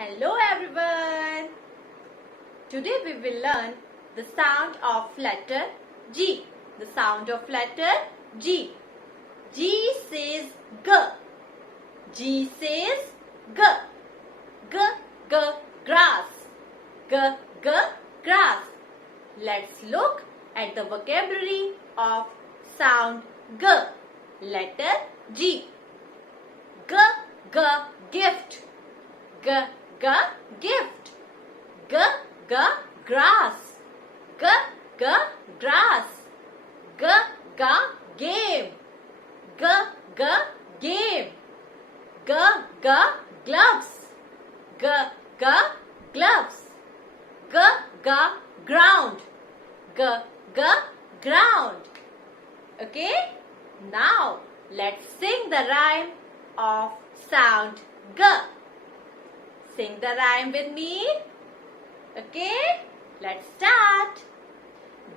Hello everyone. Today we will learn the sound of letter G. The sound of letter G. G says G. G says G. G, G, grass. G, G, grass. Let's look at the vocabulary of sound G. Letter G. G, G, gift. G, G, gift. G, G, grass. G, G, grass. G, G, game. G, G, game. G, G, gloves. G, G, gloves. G, G, ground. G, G, ground. Okay? Now, let's sing the rhyme of sound G. Sing the rhyme with me. Okay? Let's start.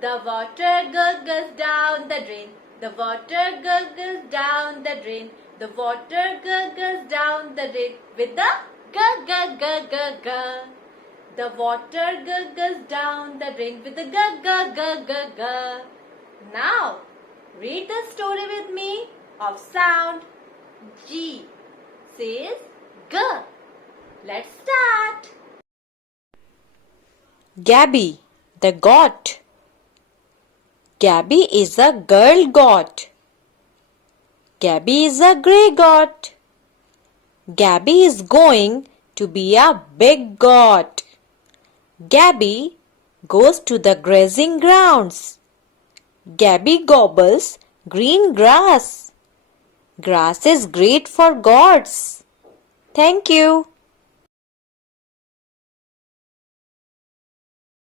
The water gurgles down the drain. The water gurgles down the drain. The water gurgles down the drain with the g g g g g. The water gurgles down the drain with the g g g g g. Now, read the story with me of sound G. Says G. Let's start. Gabby, the goat. Gabby is a girl goat. Gabby is a grey goat. Gabby is going to be a big goat. Gabby goes to the grazing grounds. Gabby gobbles green grass. Grass is great for goats. Thank you.